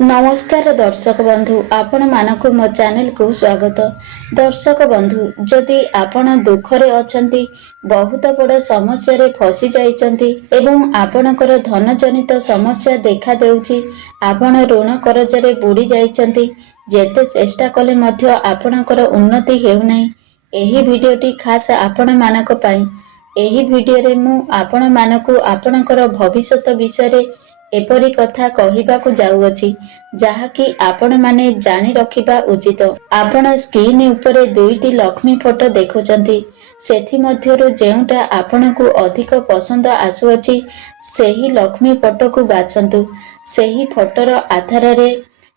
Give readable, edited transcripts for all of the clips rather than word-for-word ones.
नमस्कार दर्शक बंधु आपण मानक मो चैनल को स्वागत। दर्शक बंधु जदि आपण दुखरे अछंती बहुत बड़ समस्या रे फसी जाइछंती एवं आपणकर धन जनित समस्या देखा देउची आपण ऋण करज रे बुडी जाइछंती जेते चेष्टा कले मध्य आपणकर उन्नति हेउ नै। एही वीडियोटी खास आपण मानक पई। एही वीडियो रे मु आपण मानकु आपणकर भविष्यत विषय रे एपरी कथा कहिबाकु जाउअछि जहाँकि आपण माने जानि रखिबा उचित। आपण स्क्रीन उपरे दुईटी लक्ष्मी फोटो देखुचंती सेथि मध्यरु जेउटा आपणकु अधिक पसंद आसुअछि सेही लक्ष्मी फोटो को बाछंतु। सेही फोटोर आधार रे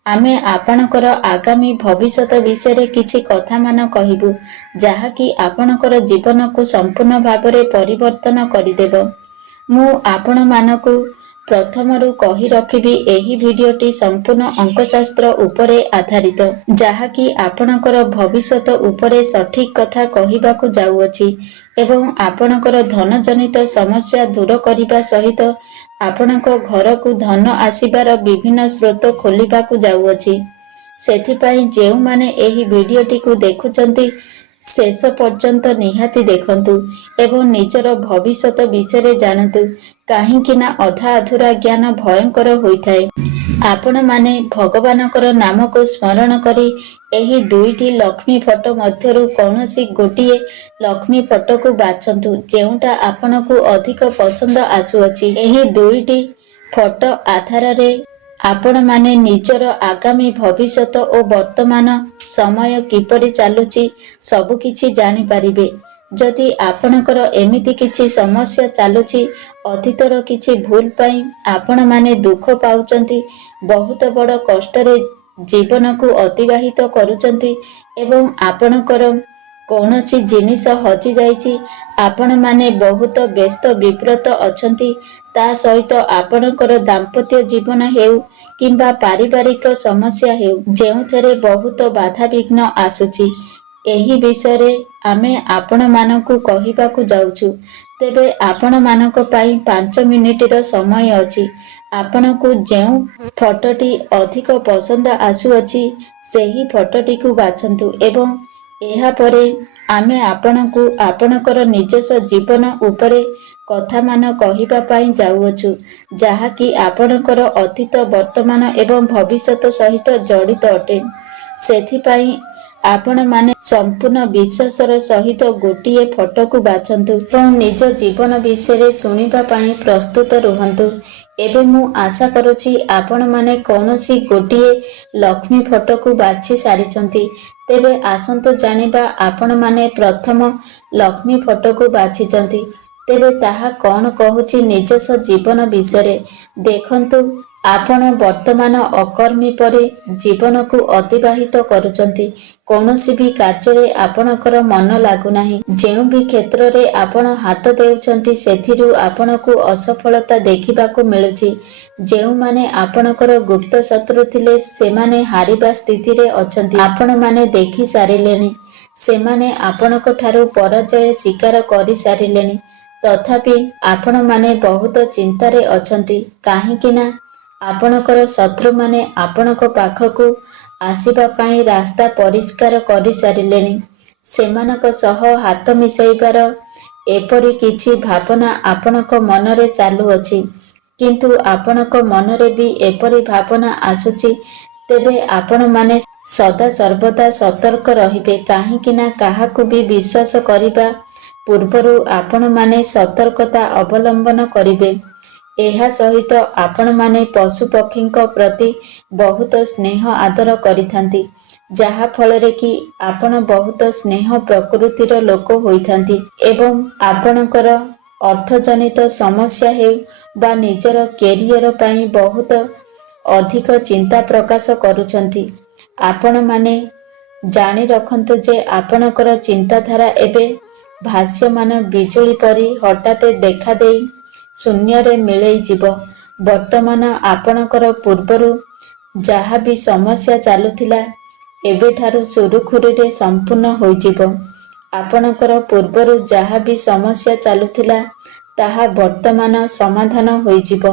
आमे आपणकर आगामी भविष्यत विषय रे किछि कथा मान कहिबु जहाँकि आपणकर जीवन को संपूर्ण भाबरे परिवर्तन करिदेबो। मु आपण मानकु प्रथमरु कही रखिबी एही वीडियोटी संपूर्ण अंकशास्त्र उपरे आधारित जहाँकि आपणकर भविष्यत उपरे सठिक कथा कहिबाकु जाउअछि एवं आपणकर धन जनित समस्या दूर करिबा सहित आपणको घर को धन आसीबार विभिन्न स्रोत खोलिबाकु जाउअछि। सेथिपाई जेउ माने एही वीडियोटी को देखुचंती शेष पर्यंत निहाती देखंतु एवं निजर भविष्यत विषय जानतु काहींकि ना अधा अधूरा ज्ञान भयंकर होइथाय। आपण माने भगवानकर नाम को स्मरण करी एही दुईटी लक्ष्मी फोटो मध्यरु कौनसी गोटिए लक्ष्मी फोटो को बाछंतु जेउटा आपनकु अधिक पसंद आसुअछि। एही दुईटी फोटो आधार रे आपण माने निजर आगामी भविष्यत और वर्तमान समय किपरि चालुची सबु किछि जानि पारिबे। जदि आपणकर एमिति किछि समस्या चालुची अतीतर किछि भूल पाई आपण माने दुख पाउचंती बहुत बड़ कष्ट रे जीवन को अतिबाहित करूचंती एवं आपणकर कौनसी जिनिस हजि जाइछि आपण माने बहुत व्यस्त विब्रत अछंती ता सहित आपणकर दाम्पत्य जीवन हेउ किंबा पारिवारिक समस्या हेउ जेउथरे बहुत बाधा विघ्न आसुछि। एही विषय रे आमे आपण मानकु कहिबाकु जाउछु। तेबे आपण मानक पई 5 मिनिट रो समय अछि। आपणकु जेउ फोटोटी अधिक पसंद आसुअछि सेही फोटोटी को बाछंतु एवं एहा परे आमे आपणकु आपणकर निजस्व जीवन उपरे कथा मान कहिबा पई जाउअछु जहाँकि आपणकर अतीत वर्तमान एवं भविष्यत सहित जड़ित अटे। सेथिपाई आपण माने संपूर्ण विश्वासर सहित गोटिए फोटो को बाछंतु एवं निज जीवन विषय सुनिबा पई प्रस्तुत रुहंतु। एबे मु आशा करूची आपण माने कौनसी गोटिए लक्ष्मी फोटो को बाछि सारिछंती। तेबे आसंतु जानिबा आपण माने प्रथम लक्ष्मी फोटो को बाछिचंती तेबे ताहा कौन कहूची निजस्व जीवन विषय देखंतु। आपण वर्तमान अकर्मी परे जीवन को अतिबाहित करूचंती कौनसी भी कार्य रे आपणकर मन लागु नाही। जेउ भी क्षेत्र रे आपण हाथ देउचंती सेथिरु आपणकु असफलता देखिबाकु मिलुची। जेउ माने आपणकर गुप्त शत्रु थिले सेमाने हारिबा स्थिति रे अछंती आपण माने देखि सारिलेनी। सेमाने आपणक ठारू पराजय स्वीकार करि सारिलेनी तथापि आपण माने बहुत चिंता रे अछंती काहेकि ना आपणकर शत्रु माने आपणक पाखकु आसीबा पाई रास्ता परिष्कार करि सारिलेनी। सेमानक सह हाथ मिसाइबार एपरि किछि भावना आपणक मनरे चालू अछि किंतु आपणक मनरे भी एपरि भावना आसुछि तेबे आपण माने सदा सर्वदा सतर्क रहिबे काहेकि ना काहाकु भी विश्वास करिबा पूर्वरु आपण माने सतर्कता अवलंबन करिबे। एहा सहित आपण माने पशु पक्षींक प्रति बहुत स्नेह आदर करिथांती जहा फल रे कि आपण बहुत स्नेह प्रकृतिर लोक होइथांती एवं आपणकर अर्थजनित समस्या हेउ बा निजर कैरियर पाई बहुत अधिक चिंता प्रकाश करूछंती। आपण माने जानि रखंतु जे आपणकर चिंताधारा एबे भाष्यमान बिजुली परी हठात देखा देई शून्य रे मिलई जीव। वर्तमान आपणकर पूर्वरु जहा भी समस्या चालुथिला एबे ठारू सुरुखुरी रे संपूर्ण होई जीव। आपणकर पूर्वरु जहा भी समस्या चालुथिला ताहा वर्तमान समाधान होई जीव।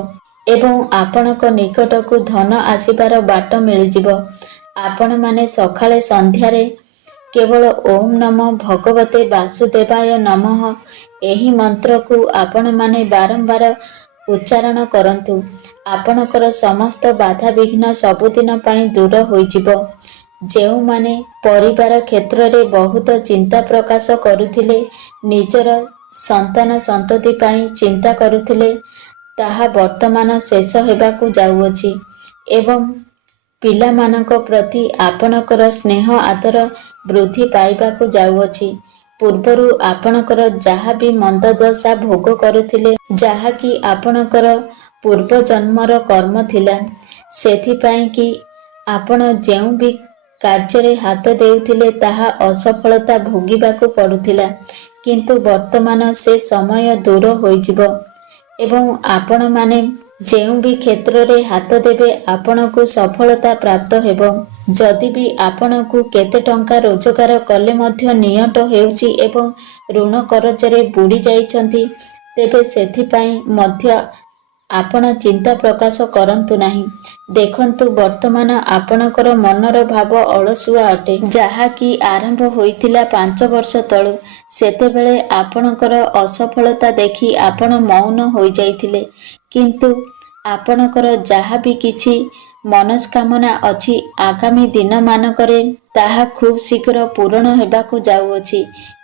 ଏବଂ ଆପଣଙ୍କ ନିକଟକୁ ଧନ ଆସିବାର ବାଟ ମିଳିଯିବ। ଆପଣମାନେ ସକାଳେ ସନ୍ଧ୍ୟାରେ କେବଳ ଓମ୍ ନମୋ ଭଗବତେ ବାସୁଦେବାୟ ନମଃ ଏହି ମନ୍ତ୍ରକୁ ଆପଣମାନେ ବାରମ୍ବାର ଉଚ୍ଚାରଣ କରନ୍ତୁ। ଆପଣଙ୍କର ସମସ୍ତ ବାଧାବିଘ୍ନ ସବୁଦିନ ପାଇଁ ଦୂର ହୋଇଯିବ। ଯେଉଁମାନେ ପରିବାର କ୍ଷେତ୍ରରେ ବହୁତ ଚିନ୍ତା ପ୍ରକାଶ କରୁଥିଲେ, ନିଜର ସନ୍ତାନ ସନ୍ତତି ପାଇଁ ଚିନ୍ତା କରୁଥିଲେ, ତାହା ବର୍ତ୍ତମାନ ଶେଷ ହେବାକୁ ଯାଉଅଛି ଏବଂ ପିଲାମାନଙ୍କ ପ୍ରତି ଆପଣଙ୍କର ସ୍ନେହ ଆଦର ବୃଦ୍ଧି ପାଇବାକୁ ଯାଉଅଛି। ପୂର୍ବରୁ ଆପଣଙ୍କର ଯାହା ବି ମନ୍ଦ ଦଶା ଭୋଗ କରୁଥିଲେ, ଯାହାକି ଆପଣଙ୍କର ପୂର୍ବଜନ୍ମର କର୍ମ ଥିଲା, ସେଥିପାଇଁ କି ଆପଣ ଯେଉଁ ବି କାର୍ଯ୍ୟରେ ହାତ ଦେଉଥିଲେ ତାହା ଅସଫଳତା ଭୋଗିବାକୁ ପଡ଼ୁଥିଲା। କିନ୍ତୁ ବର୍ତ୍ତମାନ ସେ ସମୟ ଦୂର ହୋଇଯିବ ଏବଂ ଆପଣମାନେ ଯେଉଁ ବି କ୍ଷେତ୍ରରେ ହାତ ଦେବେ ଆପଣଙ୍କୁ ସଫଳତା ପ୍ରାପ୍ତ ହେବ। ଯଦି ବି ଆପଣଙ୍କୁ କେତେ ଟଙ୍କା ରୋଜଗାର କଲେ ମଧ୍ୟ ନିଅଣ୍ଟ ହେଉଛି ଏବଂ ଋଣ କରଜରେ ବୁଡ଼ି ଯାଇଛନ୍ତି, ତେବେ ସେଥିପାଇଁ ମଧ୍ୟ ଆପଣ ଚିନ୍ତା ପ୍ରକାଶ କରନ୍ତୁ ନାହିଁ। ଦେଖନ୍ତୁ, ବର୍ତ୍ତମାନ ଆପଣଙ୍କର ମନର ଭାବ ଅଳସୁଆ ଅଟେ, ଯାହାକି ଆରମ୍ଭ ହୋଇଥିଲା 5 ବର୍ଷ ତଳୁ। ସେତେବେଳେ ଆପଣଙ୍କର ଅସଫଳତା ଦେଖି ଆପଣ ମୌନ ହୋଇଯାଇଥିଲେ। କିନ୍ତୁ ଆପଣଙ୍କର ଯାହା ବି କିଛି ମନସ୍କାମନା ଅଛି, ଆଗାମୀ ଦିନମାନଙ୍କରେ ତାହା ଖୁବ୍ ଶୀଘ୍ର ପୂରଣ ହେବାକୁ ଯାଉଅଛି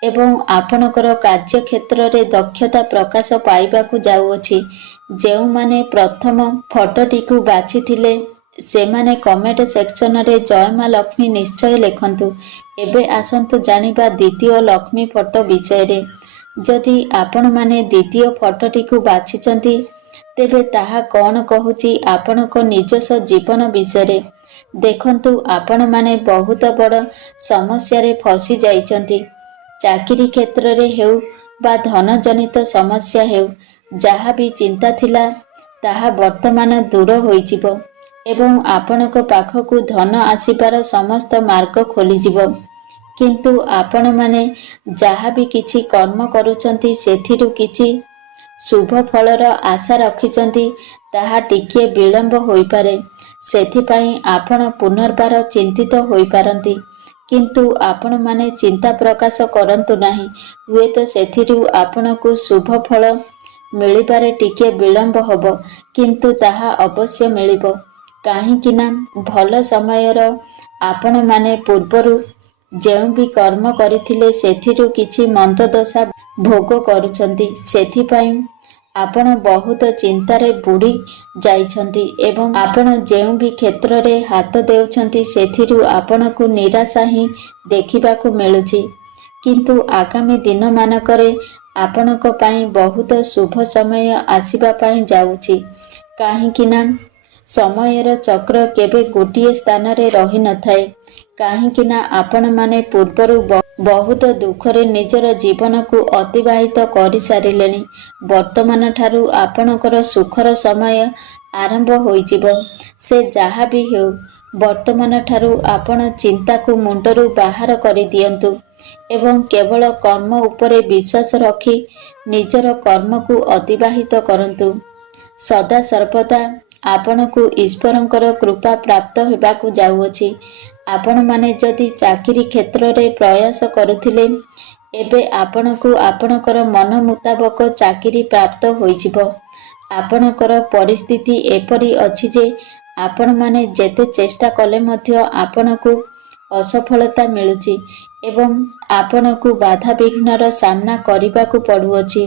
ଏବଂ ଆପଣଙ୍କର କାର୍ଯ୍ୟକ୍ଷେତ୍ରରେ ଦକ୍ଷତା ପ୍ରକାଶ ପାଇବାକୁ ଯାଉଅଛି। ଯେଉଁମାନେ ପ୍ରଥମ ଫଟୋଟିକୁ ବାଛିଥିଲେ, ସେମାନେ କମେଣ୍ଟ ସେକ୍ସନରେ ଜୟ ମା ଲକ୍ଷ୍ମୀ ନିଶ୍ଚୟ ଲେଖନ୍ତୁ। ଏବେ ଆସନ୍ତୁ ଜାଣିବା ଦ୍ୱିତୀୟ ଲକ୍ଷ୍ମୀ ଫଟୋ ବିଷୟରେ। ଯଦି ଆପଣମାନେ ଦ୍ୱିତୀୟ ଫଟୋଟିକୁ ବାଛିଛନ୍ତି, ତେବେ ତାହା କ'ଣ କହୁଛି ଆପଣଙ୍କ ନିଜସ୍ୱ ଜୀବନ ବିଷୟରେ। ଦେଖନ୍ତୁ, ଆପଣମାନେ ବହୁତ ବଡ଼ ସମସ୍ୟାରେ ଫସି ଯାଇଛନ୍ତି। ଚାକିରି କ୍ଷେତ୍ରରେ ହେଉ ବା ଧନଜନିତ ସମସ୍ୟା ହେଉ, ଯାହା ବି ଚିନ୍ତା ଥିଲା ତାହା ବର୍ତ୍ତମାନ ଦୂର ହୋଇଯିବ ଏବଂ ଆପଣଙ୍କ ପାଖକୁ ଧନ ଆସିବାର ସମସ୍ତ ମାର୍ଗ ଖୋଲିଯିବ। କିନ୍ତୁ ଆପଣମାନେ ଯାହା ବି କିଛି କର୍ମ କରୁଛନ୍ତି, ସେଥିରୁ କିଛି ଶୁଭ ଫଳର ଆଶା ରଖିଛନ୍ତି, ତାହା ଟିକିଏ ବିଳମ୍ବ ହୋଇପାରେ। ସେଥିପାଇଁ ଆପଣ ପୁନର୍ବାର ଚିନ୍ତିତ ହୋଇପାରନ୍ତି। କିନ୍ତୁ ଆପଣମାନେ ଚିନ୍ତା ପ୍ରକାଶ କରନ୍ତୁ ନାହିଁ। ହୁଏତ ସେଥିରୁ ଆପଣଙ୍କୁ ଶୁଭ ଫଳ ମିଳିବାରେ ଟିକିଏ ବିଳମ୍ବ ହେବ, କିନ୍ତୁ ତାହା ଅବଶ୍ୟ ମିଳିବ। କାହିଁକି ନା ଭଲ ସମୟର ଆପଣମାନେ ପୂର୍ବରୁ ଯେଉଁ ବି କର୍ମ କରିଥିଲେ, ସେଥିରୁ କିଛି ମନ୍ଦ ଦଶା ଭୋଗ କରୁଛନ୍ତି। ସେଥିପାଇଁ ଆପଣ ବହୁତ ଚିନ୍ତାରେ ବୁଡ଼ି ଯାଇଛନ୍ତି ଏବଂ ଆପଣ ଯେଉଁ ବି କ୍ଷେତ୍ରରେ ହାତ ଦେଉଛନ୍ତି, ସେଥିରୁ ଆପଣଙ୍କୁ ନିରାଶା ହିଁ ଦେଖିବାକୁ ମିଳୁଛି। କିନ୍ତୁ ଆଗାମୀ ଦିନମାନଙ୍କରେ ଆପଣଙ୍କ ପାଇଁ ବହୁତ ଶୁଭ ସମୟ ଆସିବା ପାଇଁ ଯାଉଛି। କାହିଁକି ନା ସମୟର ଚକ୍ର କେବେ ଗୋଟିଏ ସ୍ଥାନରେ ରହିନଥାଏ। କାହିଁକି ନା ଆପଣମାନେ ପୂର୍ବରୁ ବହୁତ ଦୁଃଖରେ ନିଜର ଜୀବନକୁ ଅତିବାହିତ କରିସାରିଲେଣି। ବର୍ତ୍ତମାନ ଠାରୁ ଆପଣଙ୍କର ସୁଖର ସମୟ ଆରମ୍ଭ ହୋଇଯିବ। ସେ ଯାହା ବି ହେଉ, ବର୍ତ୍ତମାନ ଠାରୁ ଆପଣ ଚିନ୍ତାକୁ ମୁଣ୍ଡରୁ ବାହାର କରିଦିଅନ୍ତୁ ଏବଂ କେବଳ କର୍ମ ଉପରେ ବିଶ୍ୱାସ ରଖି ନିଜର କର୍ମକୁ ଅତିବାହିତ କରନ୍ତୁ। ସଦାସର୍ବଦା ଆପଣଙ୍କୁ ଈଶ୍ୱରଙ୍କର କୃପା ପ୍ରାପ୍ତ ହେବାକୁ ଯାଉଅଛି। ଆପଣମାନେ ଯଦି ଚାକିରି କ୍ଷେତ୍ରରେ ପ୍ରୟାସ କରୁଥିଲେ, ଏବେ ଆପଣଙ୍କୁ ଆପଣଙ୍କର ମନ ମୁତାବକ ଚାକିରି ପ୍ରାପ୍ତ ହୋଇଯିବ। ଆପଣଙ୍କର ପରିସ୍ଥିତି ଏପରି ଅଛି ଯେ ଆପଣମାନେ ଯେତେ ଚେଷ୍ଟା କଲେ ମଧ୍ୟ ଆପଣଙ୍କୁ ଅସଫଳତା ମିଳୁଛି ଏବଂ ଆପଣଙ୍କୁ ବାଧାବିଘ୍ନର ସାମ୍ନା କରିବାକୁ ପଡ଼ୁଅଛି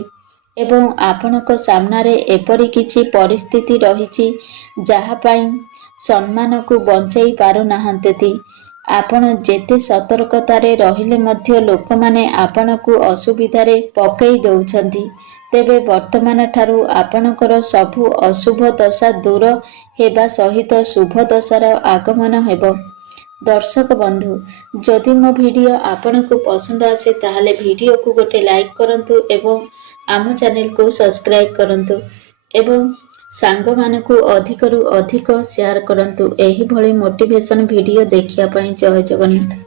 ଏବଂ ଆପଣଙ୍କ ସାମ୍ନାରେ ଏପରି କିଛି ପରିସ୍ଥିତି ରହିଛି, ଯାହା ପାଇଁ ସମ୍ମାନକୁ ବଞ୍ଚାଇ ପାରୁନାହାନ୍ତି। ଆପଣ ଯେତେ ସତର୍କତାରେ ରହିଲେ ମଧ୍ୟ ଲୋକମାନେ ଆପଣଙ୍କୁ ଅସୁବିଧାରେ ପକାଇ ଦେଉଛନ୍ତି। ତେବେ ବର୍ତ୍ତମାନ ଠାରୁ ଆପଣଙ୍କର ସବୁ ଅଶୁଭ ଦଶା ଦୂର ହେବା ସହିତ ଶୁଭ ଦଶାର ଆଗମନ ହେବ। ଦର୍ଶକ ବନ୍ଧୁ, ଯଦି ମୋ ଭିଡ଼ିଓ ଆପଣଙ୍କୁ ପସନ୍ଦ ଆସେ, ତାହେଲେ ଭିଡ଼ିଓକୁ ଗୋଟେ ଲାଇକ୍ କରନ୍ତୁ ଏବଂ ଆମ ଚ୍ୟାନେଲକୁ ସବସ୍କ୍ରାଇବ୍ କରନ୍ତୁ ଏବଂ ସାଙ୍ଗମାନଙ୍କୁ ଅଧିକରୁ ଅଧିକ ସେୟାର କରନ୍ତୁ। ଏହିଭଳି ମୋଟିଭେସନ୍ ଭିଡ଼ିଓ ଦେଖିବା ପାଇଁ। ଜୟ ଜଗନ୍ନାଥ।